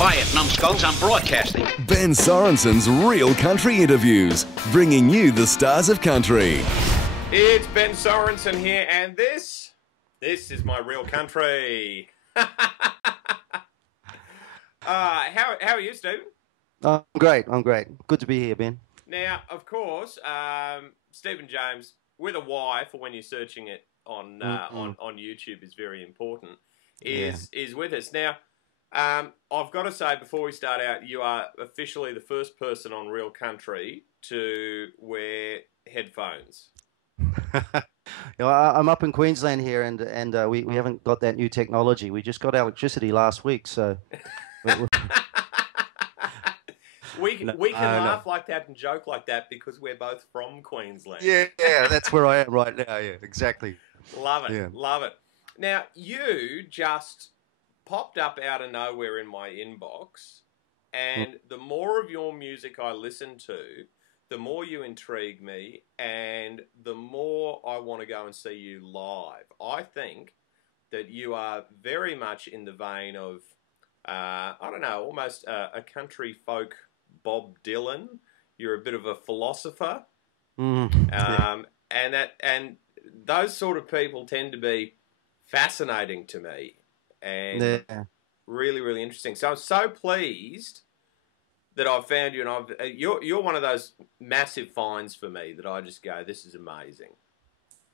Quiet, numbskulls, I'm broadcasting. Ben Sorensen's Real Country Interviews, bringing you the stars of country. It's Ben Sorensen here, and this is my Real Country. How are you, Stephen? I'm great. Good to be here, Ben. Now, of course, Steven Jaymes, with a Y for when you're searching it on YouTube is very important, is with us. Now, I've got to say, before we start out, you are officially the first person on Real Country to wear headphones. I'm up in Queensland here, and we haven't got that new technology. We just got electricity last week, so... We can laugh like that and joke like that because we're both from Queensland. Yeah, that's where I am right now. Yeah, exactly. Love it, love it. Now, you just popped up out of nowhere in my inbox, and the more of your music I listen to, the more you intrigue me, and the more I want to go and see you live. I think that you are very much in the vein of, I don't know, almost a country folk Bob Dylan. You're a bit of a philosopher, and those sort of people tend to be fascinating to me and really, really interesting. So I'm so pleased that I've found you, and you're one of those massive finds for me that I just go, this is amazing.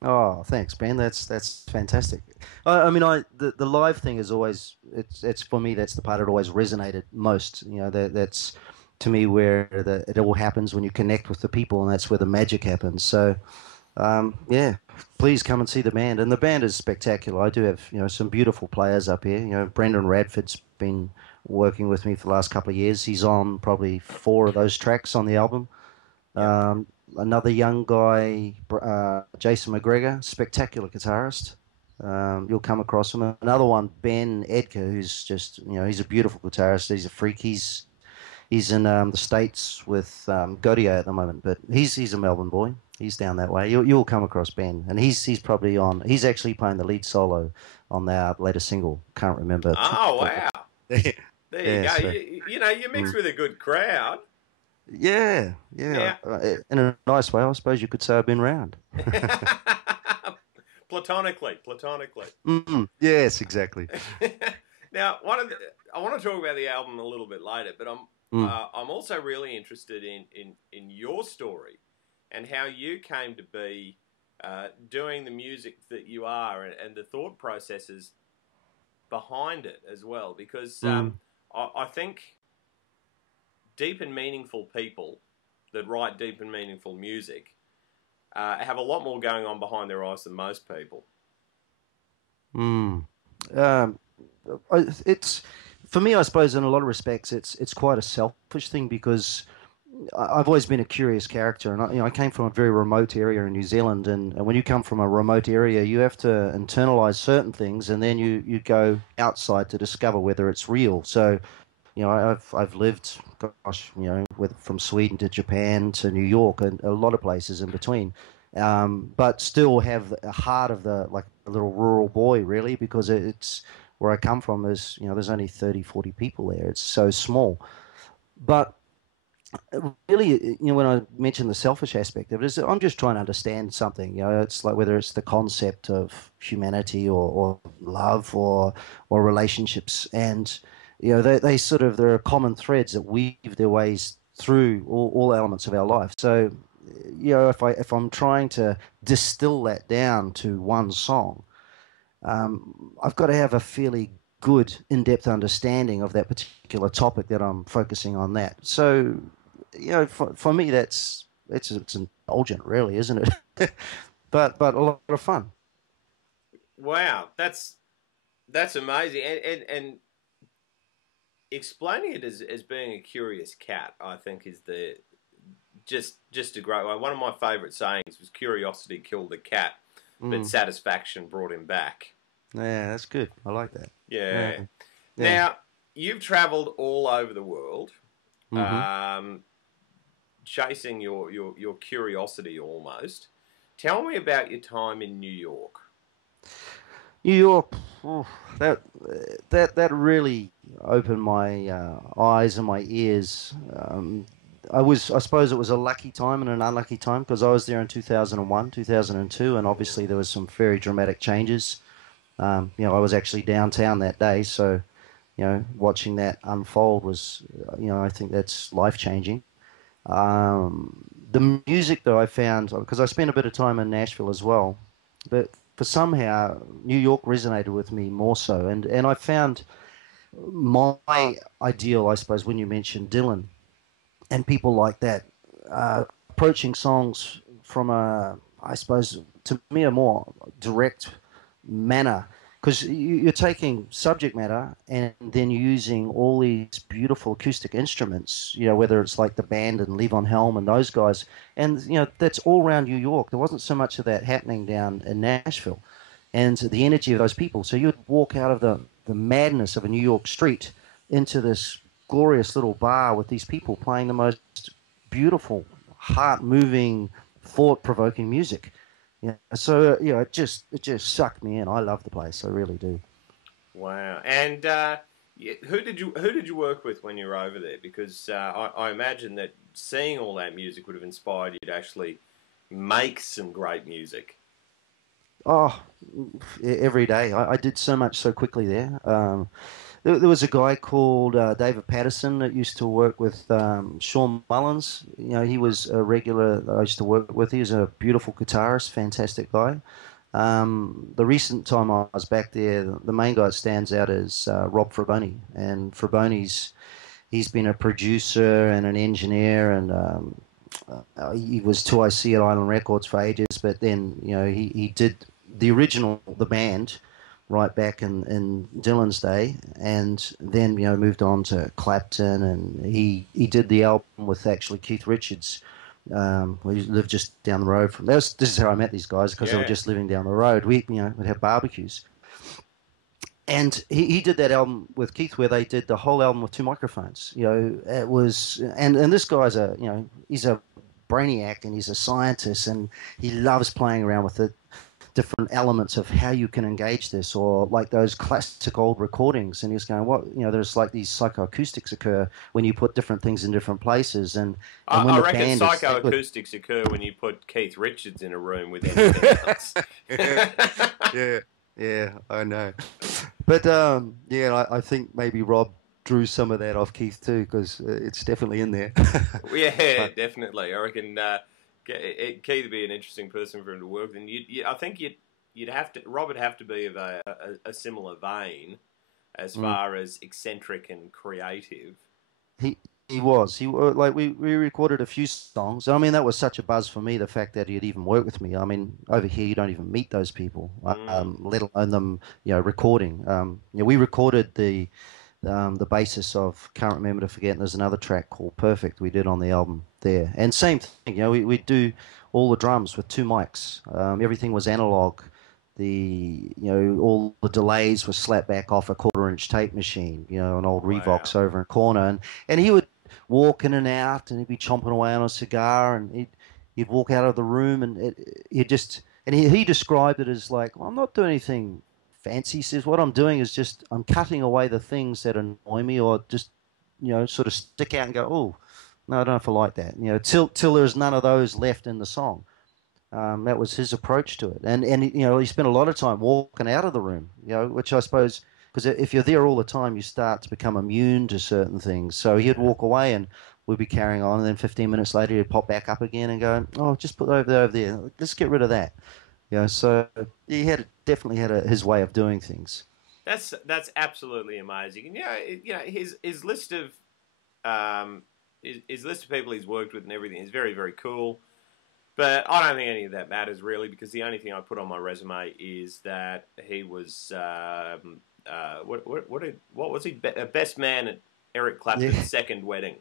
Oh, thanks, Ben. That's fantastic. The live thing is always it's for me. That's the part that always resonated most. You know, that's to me where it all happens when you connect with the people, and that's where the magic happens. So, please come and see the band. And the band is spectacular. I do have some beautiful players up here. Brendan Radford's been working with me for the last couple of years. He's on probably 4 of those tracks on the album. Another young guy, Jason McGregor, spectacular guitarist. You'll come across him. Another one, Ben Edgar, who's just, he's a beautiful guitarist. He's a freak. He's in the States with Gaudier at the moment, but he's a Melbourne boy. He's down that way. You'll come across Ben, and he's probably on. He's actually playing the lead solo on their latest single. Can't remember. Oh wow! There you go. So, you mix with a good crowd. Yeah. In a nice way, I suppose you could say I've been round. Platonically. Yes, exactly. Now, I want to talk about the album a little bit later, but I'm also really interested in your story and how you came to be doing the music that you are and the thought processes behind it as well, because I think deep and meaningful people that write deep and meaningful music have a lot more going on behind their eyes than most people. It's for me, I suppose, in a lot of respects, it's quite a selfish thing, because I've always been a curious character, and I came from a very remote area in New Zealand, and when you come from a remote area, you have to internalize certain things, and then you go outside to discover whether it's real. So, I've lived, from Sweden to Japan to New York and a lot of places in between, but still have a heart of a little rural boy, really, because it's where I come from is, there's only 30, 40 people there. It's so small. But really, when I mention the selfish aspect of it, I'm just trying to understand something. It's like whether it's the concept of humanity or love or relationships. And, they sort of, there are common threads that weave their ways through all elements of our life. So, if I'm trying to distill that down to one song, I've got to have a fairly good in-depth understanding of that particular topic that I'm focusing on that. So, for me, it's indulgent, really, isn't it? but a lot of fun. Wow, that's amazing, and explaining it as being a curious cat, I think, is just a great one. One of my favourite sayings was "Curiosity killed the cat, but satisfaction brought him back." Yeah, that's good. I like that. Yeah. Now, you've travelled all over the world, chasing your curiosity almost. Tell me about your time in New York. New York, oof, that really opened my eyes and my ears. I suppose it was a lucky time and an unlucky time because I was there in 2001, 2002, and obviously there was some very dramatic changes. I was actually downtown that day, so watching that unfold was, I think that's life changing. The music that I found, because I spent a bit of time in Nashville as well, but for somehow New York resonated with me more so, and I found my ideal, I suppose, when you mentioned Dylan and people like that, approaching songs from I suppose, to me, a more direct manner. Because you're taking subject matter and then you're using all these beautiful acoustic instruments, whether it's like the band and Levon Helm and those guys. And, that's all around New York. There wasn't so much of that happening down in Nashville and the energy of those people. So you'd walk out of the madness of a New York street into this glorious little bar with these people playing the most beautiful, heart-moving, thought-provoking music. Yeah, so it just sucked me in. I love the place, I really do. Wow! And who did you work with when you were over there? Because I imagine that seeing all that music would have inspired you to actually make some great music. Oh, every day. I did so much so quickly there. There was a guy called David Patterson that used to work with Sean Mullins. He was a regular that I used to work with. He was a beautiful guitarist, fantastic guy. The recent time I was back there, the main guy that stands out is Rob Fraboni. And he's been a producer and an engineer, and he was 2IC at Island Records for ages. But then, he did the band, right back in Dylan's day, and then moved on to Clapton, and he did the album with actually Keith Richards. We lived just down the road from. This is how I met these guys because they were just living down the road. We'd have barbecues, and he did that album with Keith where they did the whole album with two microphones. It was and this guy's he's a brainiac and he's a scientist and he loves playing around with it. Different elements of how you can engage this, or like those classic old recordings, and he's going, what, there's like these psychoacoustics occur when you put different things in different places, and when I the reckon band psychoacoustics occur when you put Keith Richards in a room with anything else. yeah, I know, but I think maybe Rob drew some of that off Keith too, because it's definitely in there. Definitely. I reckon Keith would be an interesting person for him to work with, and I think you'd have to. Rob would have to be of a similar vein as far as eccentric and creative. He was like we recorded a few songs. I mean, that was such a buzz for me. The fact that he'd even worked with me. I mean, over here you don't even meet those people, let alone them. recording. We recorded the basis of Can't Remember to Forget, and there's another track called Perfect we did on the album there. And same thing, we do all the drums with two mics. Everything was analog. All the delays were slapped back off a 1/4-inch tape machine, an old Revox over in a corner. And he would walk in and out, and he'd be chomping away on a cigar, and he'd walk out of the room, and he described it as like, well, I'm not doing anything fancy. He says, what I'm doing is just I'm cutting away the things that annoy me or just sort of stick out and go, oh no, I don't know if I like that, till there's none of those left in the song. That was his approach to it, and he spent a lot of time walking out of the room, which I suppose, because if you're there all the time you start to become immune to certain things. So he'd walk away and we'd be carrying on, and then 15 minutes later he'd pop back up again and go, oh, just put over there, let's get rid of that. So he definitely had his way of doing things. That's absolutely amazing. And his list of his list of people he's worked with and everything is very, very cool. But I don't think any of that matters really, because the only thing I put on my resume is that he was what was he, best man at Eric Clapton's second wedding.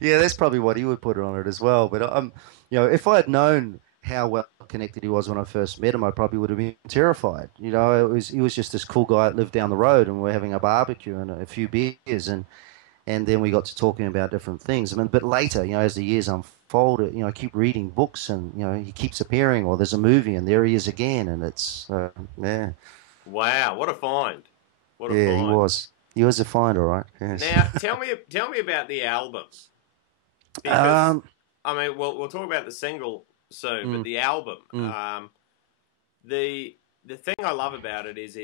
Yeah, that's probably what he would put on it as well. But if I had known how well connected he was when I first met him, I probably would have been terrified. He was just this cool guy that lived down the road, and we're having a barbecue and a few beers, and and then we got to talking about different things. I mean, but later, as the years unfolded, I keep reading books, and he keeps appearing, or there's a movie, and there he is again, and it's yeah. Wow, what a find! What a Yeah, find. he was a find, all right. Yes. Now, tell me about the album, because I mean, we'll talk about the single soon, but the album, the thing I love about it is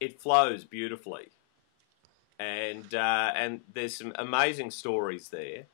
it flows beautifully, and there's some amazing stories there,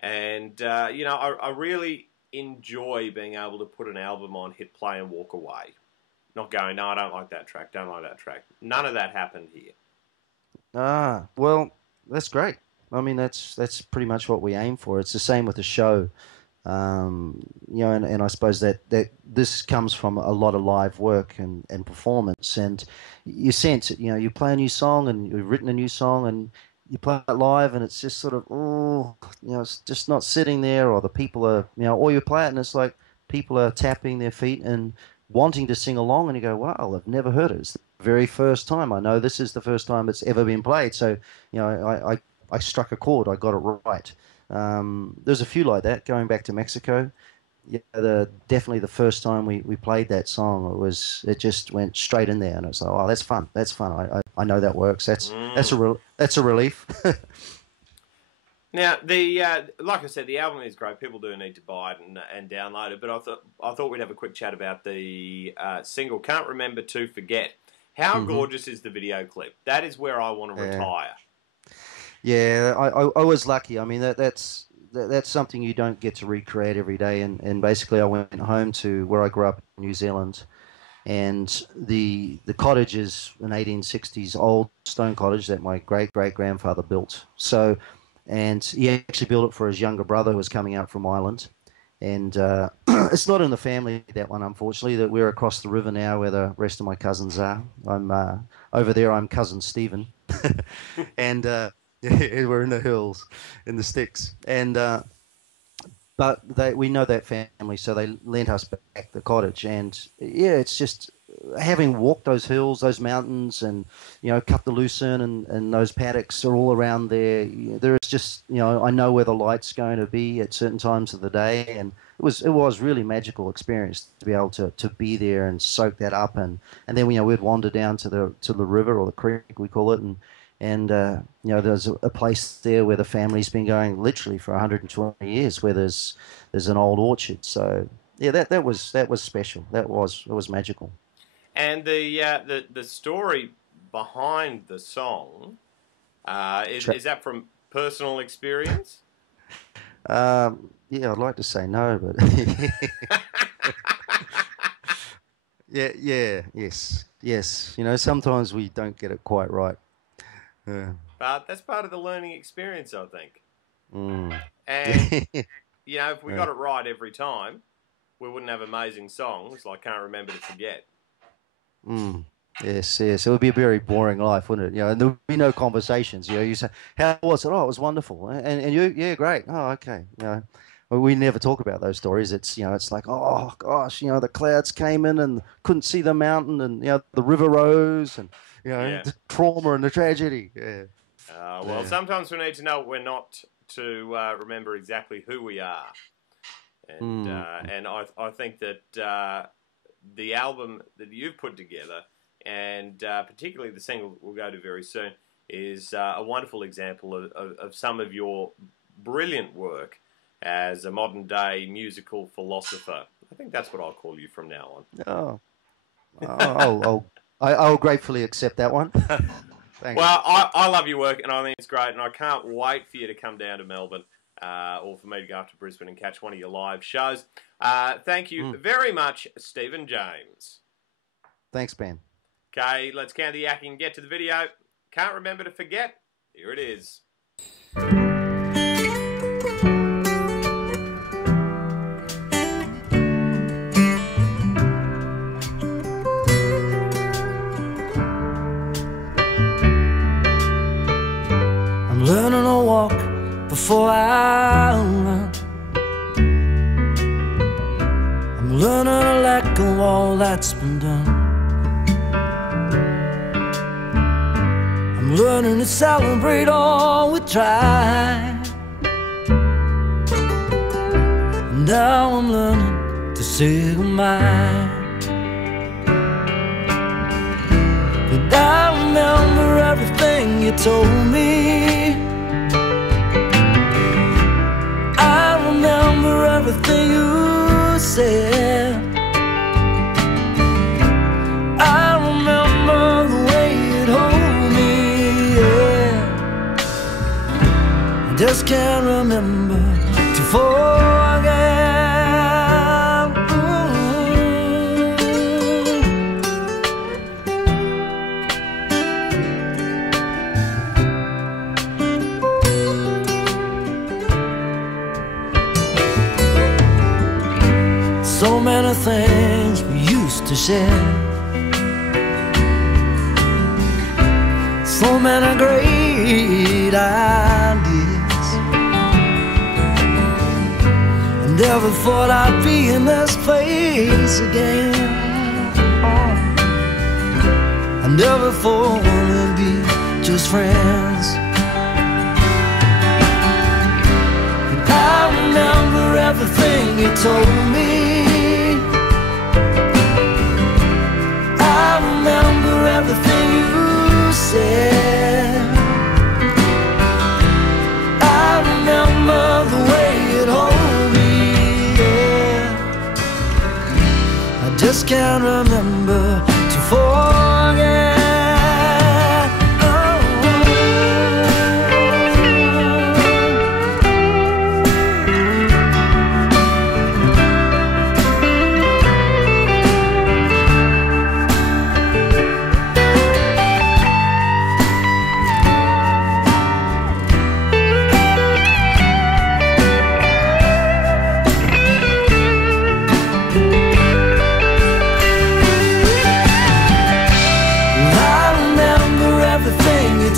and I really enjoy being able to put an album on, hit play, and walk away. Not going, no, I don't like that track, don't like that track. None of that happened here. Well, that's great. I mean, that's pretty much what we aim for. It's the same with the show, and I suppose that this comes from a lot of live work and performance, and you sense it. You play a new song, and you've written a new song, and you play it live, and it's just sort of, it's just not sitting there, or the people are, or you play it, and it's like people are tapping their feet and wanting to sing along, and you go, wow, I've never heard it. It's the very first time. I know this is the first time it's ever been played. So, I struck a chord. I got it right. There's a few like that going back to Mexico. Yeah, definitely the first time we played that song, it just went straight in there, and it's like, oh, that's fun. That's fun. I know that works. That's a relief. Now, like I said, the album is great. People do need to buy it and download it. But I thought we'd have a quick chat about the single "Can't Remember to Forget." How gorgeous is the video clip? That is where I want to retire. Yeah, I was lucky. I mean, that's something you don't get to recreate every day. And basically, I went home to where I grew up in New Zealand, and the cottage is an 1860s old stone cottage that my great grandfather built. So. And he actually built it for his younger brother who was coming out from Ireland. And it's not in the family, that one, unfortunately, that we're across the river now where the rest of my cousins are. I'm over there, I'm cousin Steven. And we're in the hills, in the sticks. And but we know that family, so they lent us back the cottage. And yeah, it's just having walked those hills, those mountains, and cut the lucerne and those paddocks are all around there. There is just I know where the light's going to be at certain times of the day, and it was really magical experience to be able to be there and soak that up, and then we'd wander down to the river, or the creek we call it, and there's a place there where the family's been going literally for 120 years, where there's an old orchard. So yeah, that was special. It was magical. And the story behind the song is that from personal experience? Yeah, I'd like to say no, but yes. Sometimes we don't get it quite right. Yeah. But that's part of the learning experience, I think. Mm. And if we got it right every time, we wouldn't have amazing songs like "Can't Remember to Forget." Yes. It would be a very boring life, wouldn't it? And there would be no conversations. You say, "How was it?" "Oh, it was wonderful." And you, "Yeah, great." "Oh, okay." Well, we never talk about those stories. It's it's like, "Oh gosh, the clouds came in and couldn't see the mountain, and the river rose, and the trauma and the tragedy." Yeah. Well, sometimes we need to know we're not to remember exactly who we are, and I think that the album that you've put together, and particularly the single we'll go to very soon, is a wonderful example of some of your brilliant work as a modern-day musical philosopher. I think that's what I'll call you from now on. Oh, I'll gratefully accept that one. Thanks. Well, I love your work, and I think it's great, and I can't wait for you to come down to Melbourne, or for me to go up to Brisbane and catch one of your live shows. Thank you very much, Steven Jaymes. Thanks, Ben. Okay, let's count the yakking and get to the video. Can't Remember to Forget. Here it is. I'm learning to walk before I run. I'm learning to let go all that's been done. I'm learning to celebrate all we tried. Now I'm learning to say goodbye. But I remember everything you told me. I remember everything you said. I remember the way it hold me, yeah. I just can't remember to forget. So many things we used to share, so many great ideas. I never thought I'd be in this place again. I never thought we'd be just friends. And I remember everything you told me. I remember everything you said. I remember the way it hold me, yeah. I just can't remember to forget.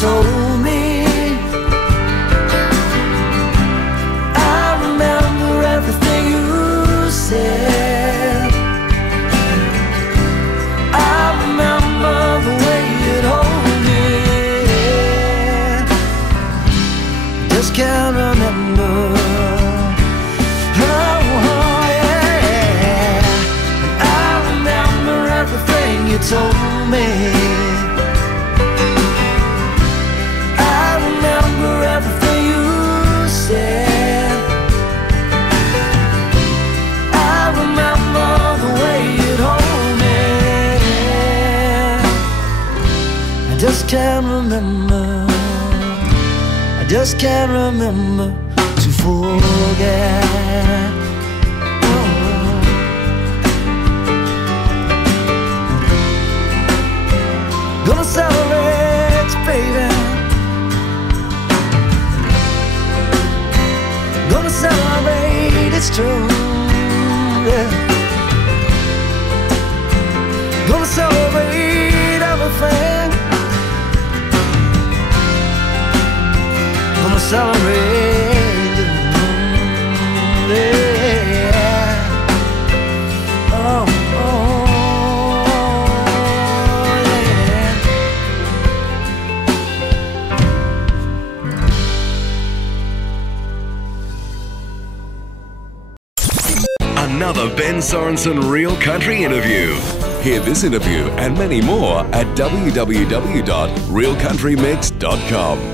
Told me. I remember everything you said. I remember the way it hold me, yeah. Just can't remember. Oh, yeah. I remember everything you told me. Everything you said. I remember the way it hold me. I just can't remember. I just can't remember to forget. Gonna celebrate, baby. Gonna celebrate, it's true, yeah. Gonna celebrate everything. Gonna celebrate, yeah. Oh, Another Ben Sorensen Real Country interview. Hear this interview and many more at www.realcountrymix.com.